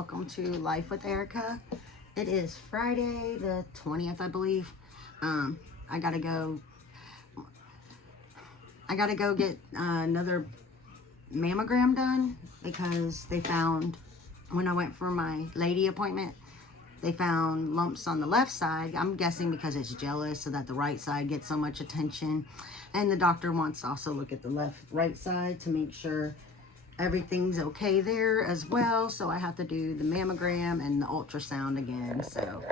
welcome to Life with Erica. It is Friday the 20th, I believe. I gotta go get another mammogram done because they found, when I went for my lady appointment, they found lumps on the left side. I'm guessing because it's jealous so that the right side gets so much attention. And the doctor wants to also look at the right side to make sure everything's okay there as well. So I have to do the mammogram and the ultrasound again. So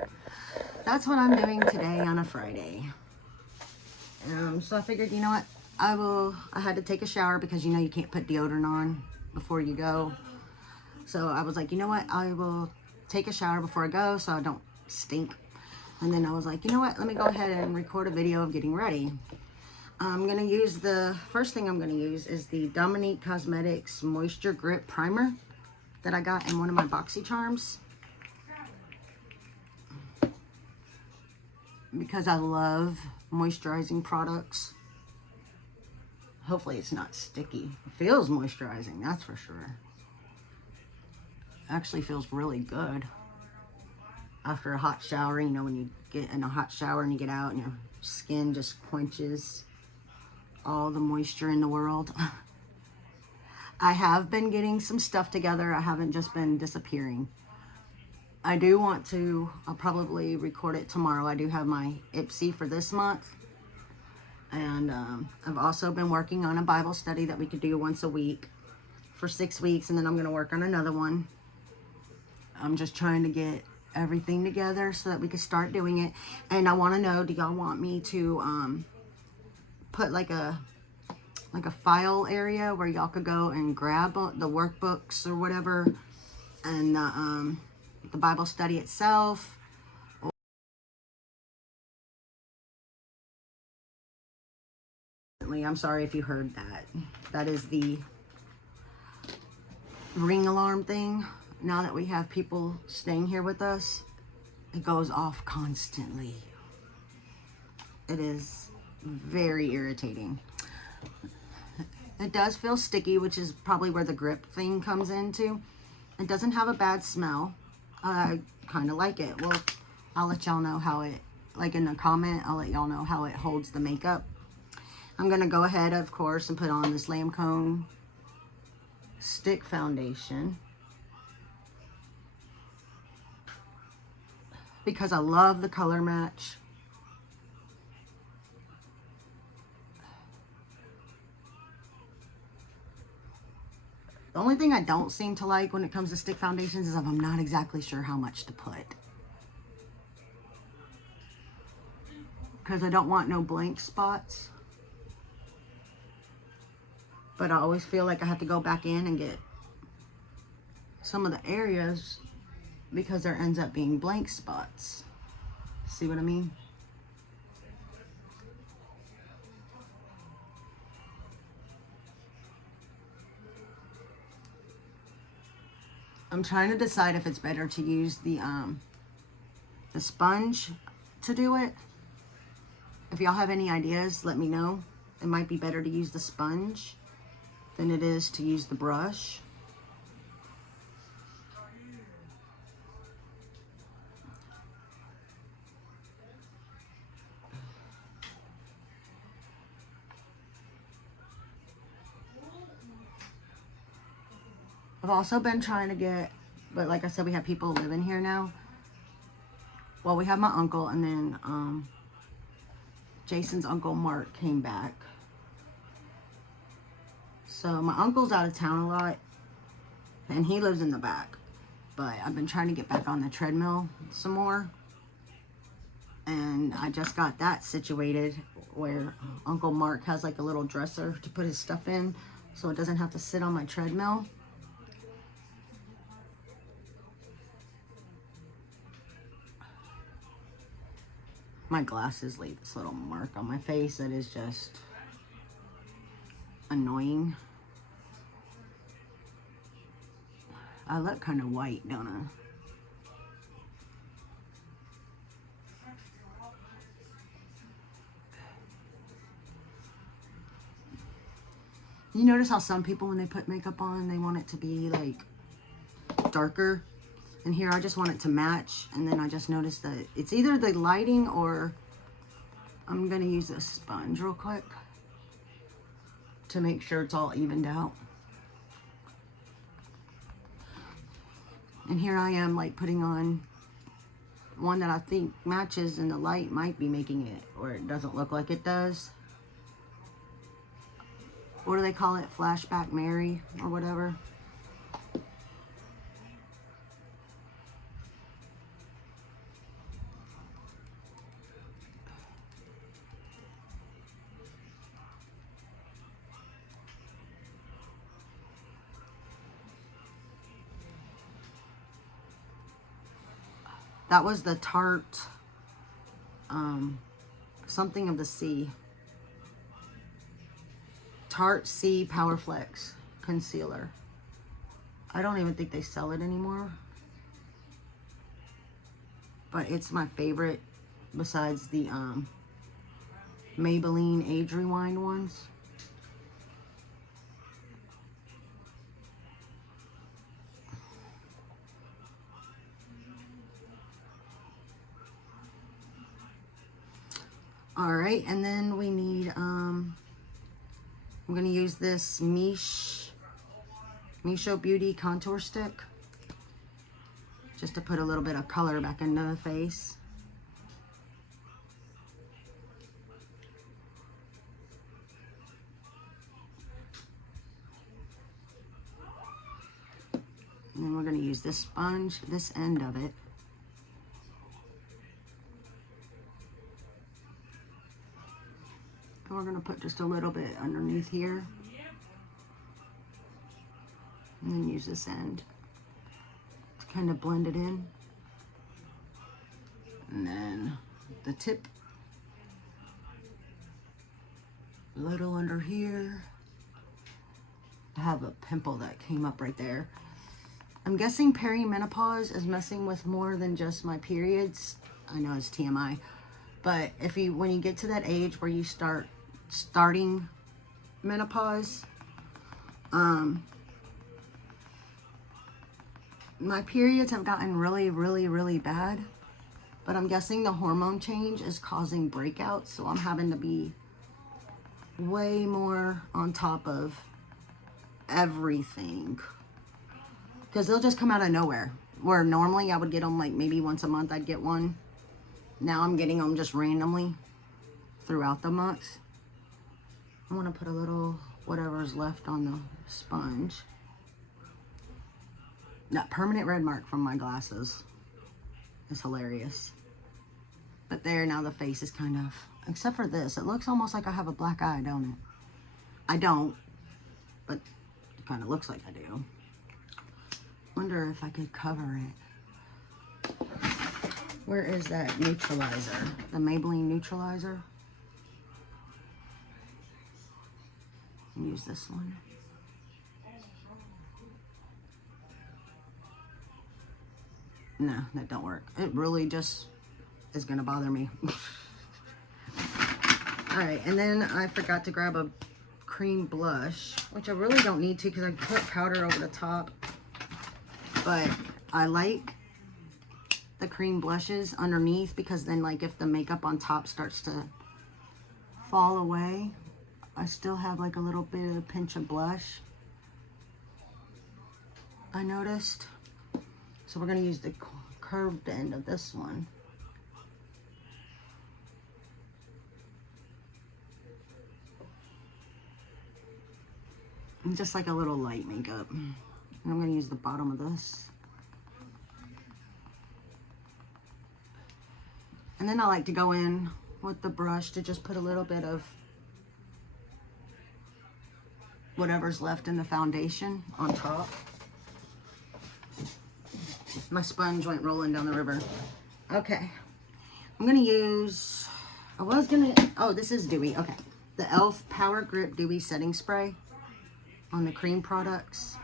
that's what I'm doing today on a Friday. So I figured, you know what, I had to take a shower because you know you can't put deodorant on before you go. So I was like, you know what, I will take a shower before I go so I don't stink. And then I was like, you know what, let me go ahead and record a video of getting ready. I'm going to use first thing I'm going to use is the Dominique Cosmetics Moisture Grip Primer that I got in one of my BoxyCharms. Because I love moisturizing products. Hopefully it's not sticky. It feels moisturizing, that's for sure. Actually feels really good. After a hot shower, you know, when you get in a hot shower and you get out and your skin just quenches all the moisture in the world. I have been getting some stuff together. I haven't just been disappearing. I do want to, I'll probably record it tomorrow. I do have my IPSY for this month. And I've also been working on a Bible study that we could do once a week for 6 weeks. And then I'm going to work on another one. I'm just trying to get everything together so that we can start doing it. And I want to know, do y'all want me to put like a file area where y'all could go and grab the workbooks or whatever, and the Bible study itself? I'm sorry if you heard that. That is the ring alarm thing. Now that we have people staying here with us, it goes off constantly. It is very irritating. It does feel sticky, which is probably where the grip thing comes into. It doesn't have a bad smell. I kind of like it. Well, I'll let y'all know how it, like in the comment, I'll let y'all know how it holds the makeup. I'm going to go ahead, of course, and put on this Lancome Stick Foundation. Because I love the color match. The only thing I don't seem to like when it comes to stick foundations is I'm not exactly sure how much to put. Because I don't want no blank spots. But I always feel like I have to go back in and get some of the areas because there ends up being blank spots. See what I mean? I'm trying to decide if it's better to use the sponge to do it. If y'all have any ideas, let me know. It might be better to use the sponge than it is to use the brush. I've also been trying to get, but like I said, we have people living here now. Well, we have my uncle, and then Jason's uncle Mark came back. So my uncle's out of town a lot, and he lives in the back. But I've been trying to get back on the treadmill some more. And I just got that situated where Uncle Mark has like a little dresser to put his stuff in, so it doesn't have to sit on my treadmill. My glasses leave this little mark on my face that is just annoying. I look kind of white, don't I? You notice how some people, when they put makeup on, they want it to be like darker? And here I just want it to match, and then I just noticed that it's either the lighting or I'm gonna use a sponge real quick to make sure it's all evened out. And here I am like putting on one that I think matches, and the light might be making it, or it doesn't look like it does. What do they call it? Flashback Mary or whatever. That was the Tarte, something of the sea. Tarte Sea Power Flex Concealer. I don't even think they sell it anymore. But it's my favorite besides the Maybelline Age Rewind ones. All right, and then we need, I'm gonna use this Misho Beauty Contour Stick just to put a little bit of color back into the face. And then we're gonna use this sponge, this end of it. And we're gonna put just a little bit underneath here. And then use this end to kind of blend it in. And then the tip, a little under here. I have a pimple that came up right there. I'm guessing perimenopause is messing with more than just my periods. I know it's TMI, but when you get to that age where you starting menopause, my periods have gotten really bad, but I'm guessing the hormone change is causing breakouts, so I'm having to be way more on top of everything, because they'll just come out of nowhere, where normally I would get them like maybe once a month. I'd get one. Now I'm getting them just randomly throughout the month. I want to put a little whatever's left on the sponge. That permanent red mark from my glasses is hilarious. But there, now the face is kind of, except for this, it looks almost like I have a black eye, don't it? I don't, but it kind of looks like I do. Wonder if I could cover it. Where is that neutralizer? The Maybelline neutralizer? Use this one. No, that don't work. It really just is gonna bother me. All right, and then I forgot to grab a cream blush, which I really don't need to because I put powder over the top. But I like the cream blushes underneath, because then like if the makeup on top starts to fall away, I still have like a little bit of pinch of blush, I noticed. So we're gonna use the curved end of this one. And just like a little light makeup. And I'm gonna use the bottom of this. And then I like to go in with the brush to just put a little bit of whatever's left in the foundation on top. My sponge went rolling down the river. Okay. I'm gonna use, oh, this is dewy. Okay. The e.l.f. Power Grip Dewy Setting Spray on the cream products.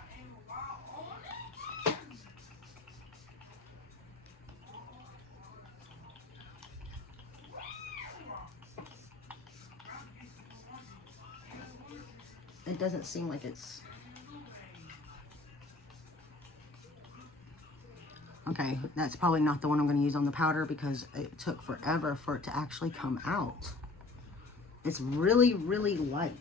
It doesn't seem like it's Okay, that's probably not the one I'm going to use on the powder because it took forever for it to actually come out. It's really, really light.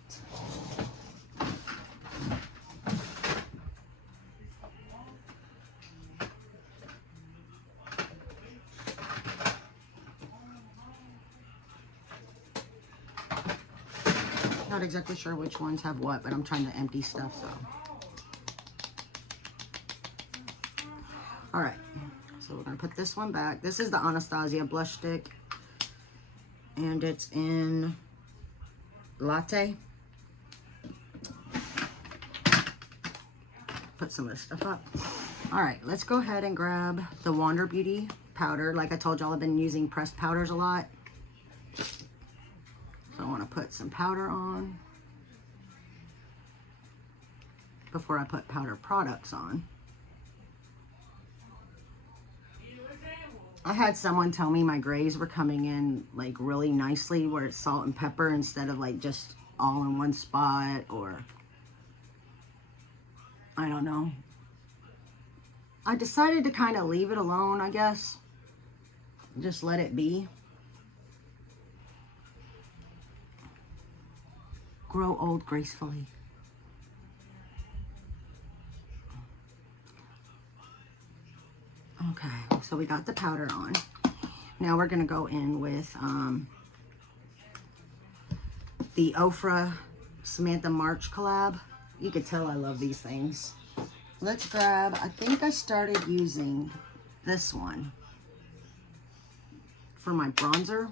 Not exactly sure which ones have what, but I'm trying to empty stuff, so. All right, so we're gonna put this one back. This is the Anastasia blush stick, and it's in Latte. Put some of this stuff up. All right, let's go ahead and grab the Wander Beauty powder. Like I told y'all, I've been using pressed powders a lot. So I want to put some powder on before I put powder products on. I had someone tell me my grays were coming in like really nicely where it's salt and pepper instead of like just all in one spot, or I don't know. I decided to kind of leave it alone, I guess. Just let it be. Grow old gracefully. Okay, so we got the powder on. Now we're gonna go in with the Ofra Samantha March collab. You could tell I love these things. Let's grab, I think I started using this one for my bronzer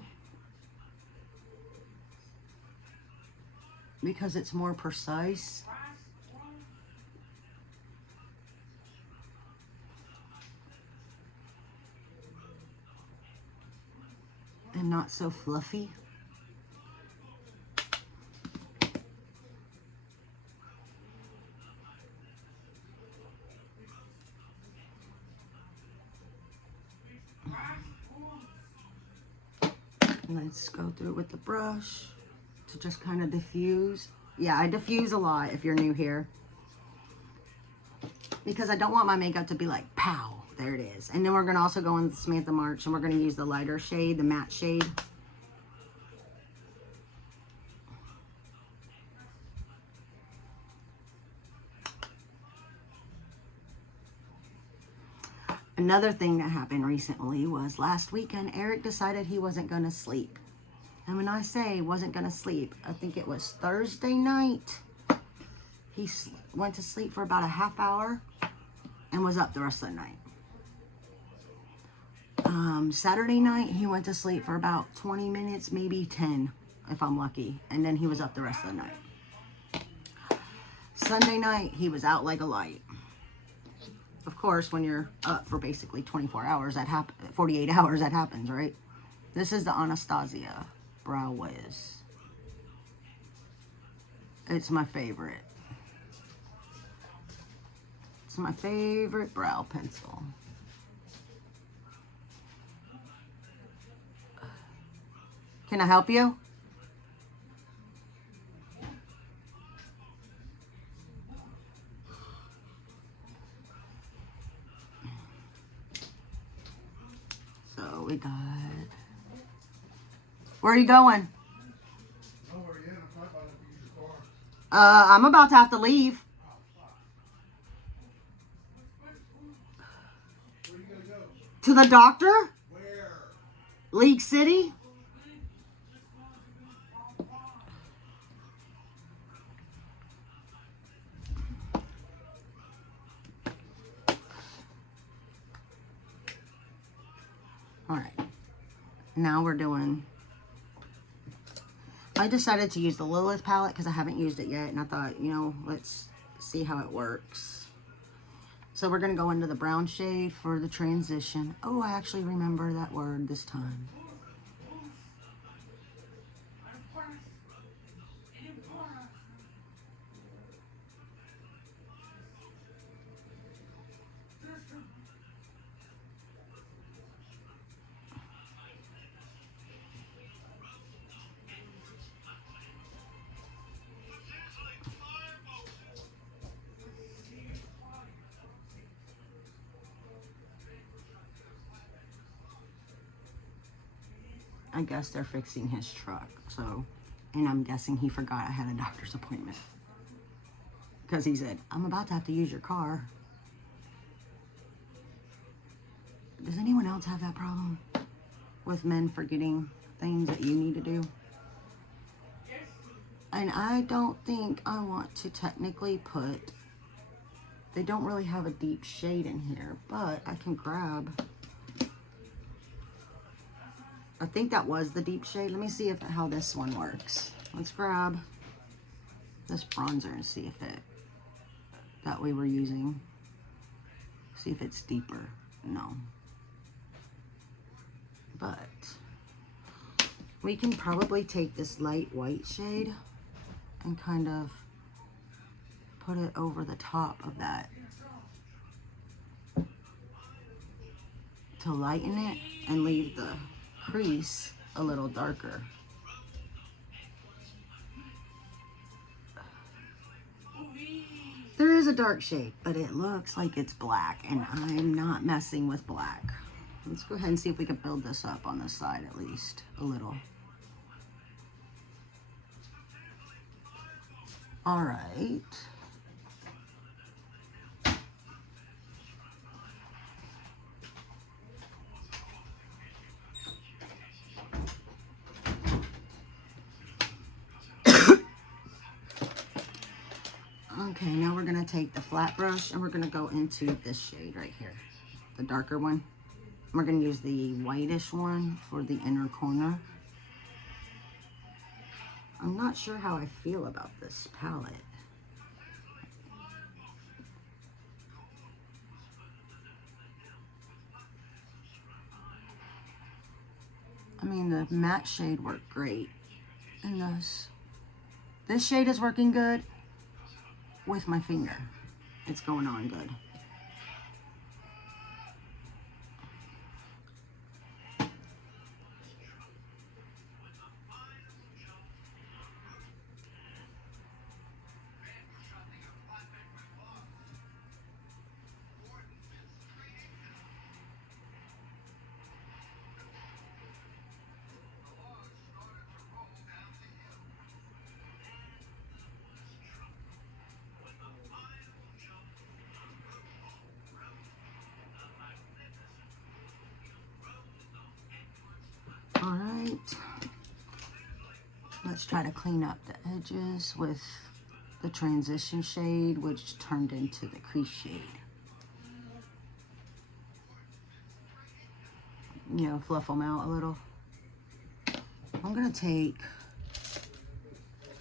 because it's more precise. And not so fluffy. Let's go through with the brush to just kind of diffuse. Yeah, I diffuse a lot if you're new here, because I don't want my makeup to be like pow. There it is. And then we're going to also go in Samantha March, and we're going to use the lighter shade, the matte shade. Another thing that happened recently was last weekend, Eric decided he wasn't going to sleep. And when I say wasn't going to sleep, I think it was Thursday night. He went to sleep for about a half hour and was up the rest of the night. Saturday night, he went to sleep for about 20 minutes, maybe 10, if I'm lucky. And then he was up the rest of the night. Sunday night, he was out like a light. Of course, when you're up for basically 24 hours, 48 hours, that happens, right? This is the Anastasia Brow Wiz. It's my favorite. It's my favorite brow pencil. Can I help you? So we got... Where are you going? Nowhere yet. I'm about to use your car. I'm about to have to leave. Where you gonna go? To the doctor? Where? League City? All right. Now we're doing... I decided to use the Lilith palette because I haven't used it yet. And I thought, you know, let's see how it works. So we're going to go into the brown shade for the transition. Oh, I actually remember that word this time. I guess they're fixing his truck. So, and I'm guessing he forgot I had a doctor's appointment. Because he said, I'm about to have to use your car. Does anyone else have that problem? With men forgetting things that you need to do? And I don't think I want to technically put... They don't really have a deep shade in here, but I can grab... I think that was the deep shade. Let me see how this one works. Let's grab this bronzer and see if that we were using. See if it's deeper. No. But we can probably take this light white shade and kind of put it over the top of that to lighten it and leave the crease a little darker. There is a dark shade, but it looks like it's black, and I'm not messing with black. Let's go ahead and see if we can build this up on this side at least a little. All right. Okay, now we're gonna take the flat brush and we're gonna go into this shade right here, the darker one. We're gonna use the whitish one for the inner corner. I'm not sure how I feel about this palette. I mean, the matte shade worked great. And this shade is working good with my finger. It's going on good. All right, let's try to clean up the edges with the transition shade, which turned into the crease shade. You know, fluff them out a little. I'm gonna take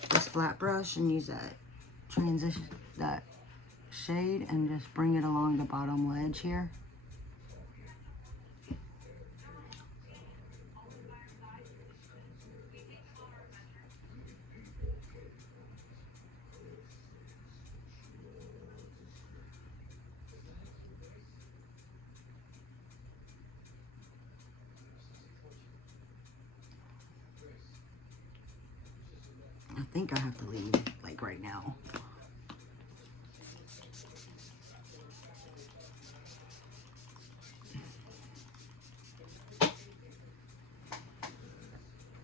this flat brush and use that shade and just bring it along the bottom ledge here. I think I have to leave like right now.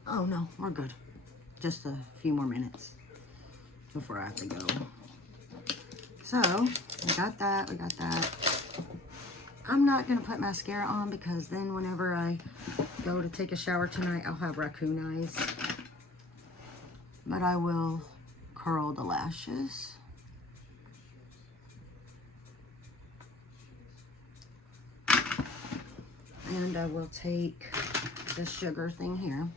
Oh no, we're good. Just a few more minutes before I have to go. So, we got that, we got that. I'm not gonna put mascara on because then whenever I go to take a shower tonight, I'll have raccoon eyes. But I will curl the lashes. And I will take this sugar thing here.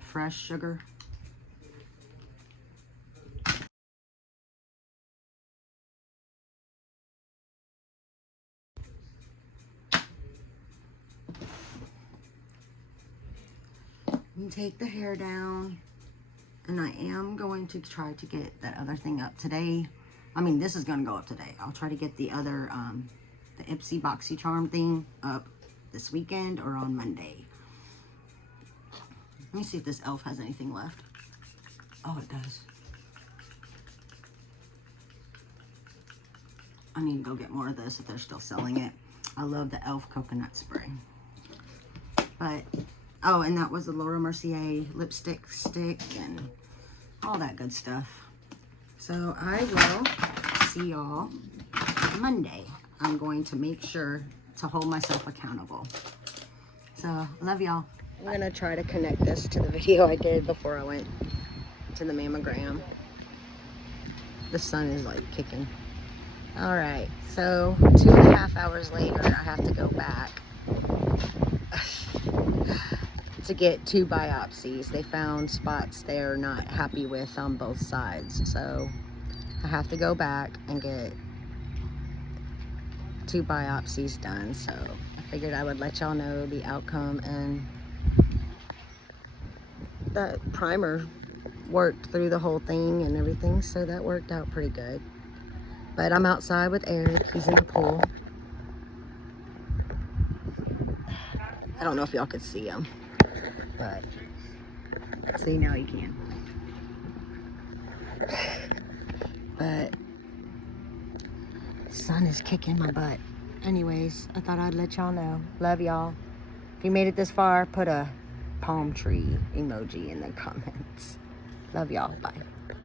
Fresh sugar. And take the hair down. And I am going to try to get that other thing up today. I mean, this is going to go up today. I'll try to get the other, the Ipsy Boxy Charm thing up this weekend or on Monday. Let me see if this e.l.f. has anything left. Oh, it does. I need to go get more of this if they're still selling it. I love the Elf coconut spray. But, oh, and that was the Laura Mercier lipstick stick and all that good stuff. So I will see y'all Monday. I'm going to make sure to hold myself accountable. So, love y'all. I'm going to try to connect this to the video I did before I went to the mammogram. The sun is like kicking. All right, so 2.5 hours later, I have to go back to get 2 biopsies. They found spots they're not happy with on both sides. So I have to go back and get 2 biopsies done. So I figured I would let y'all know the outcome, and that primer worked through the whole thing and everything. So that worked out pretty good. But I'm outside with Eric. He's in the pool. I don't know if y'all could see him, but see, now you can. But the sun is kicking my butt. Anyways, I thought I'd let y'all know. Love y'all. If you made it this far, put a palm tree emoji in the comments. Love y'all. Bye.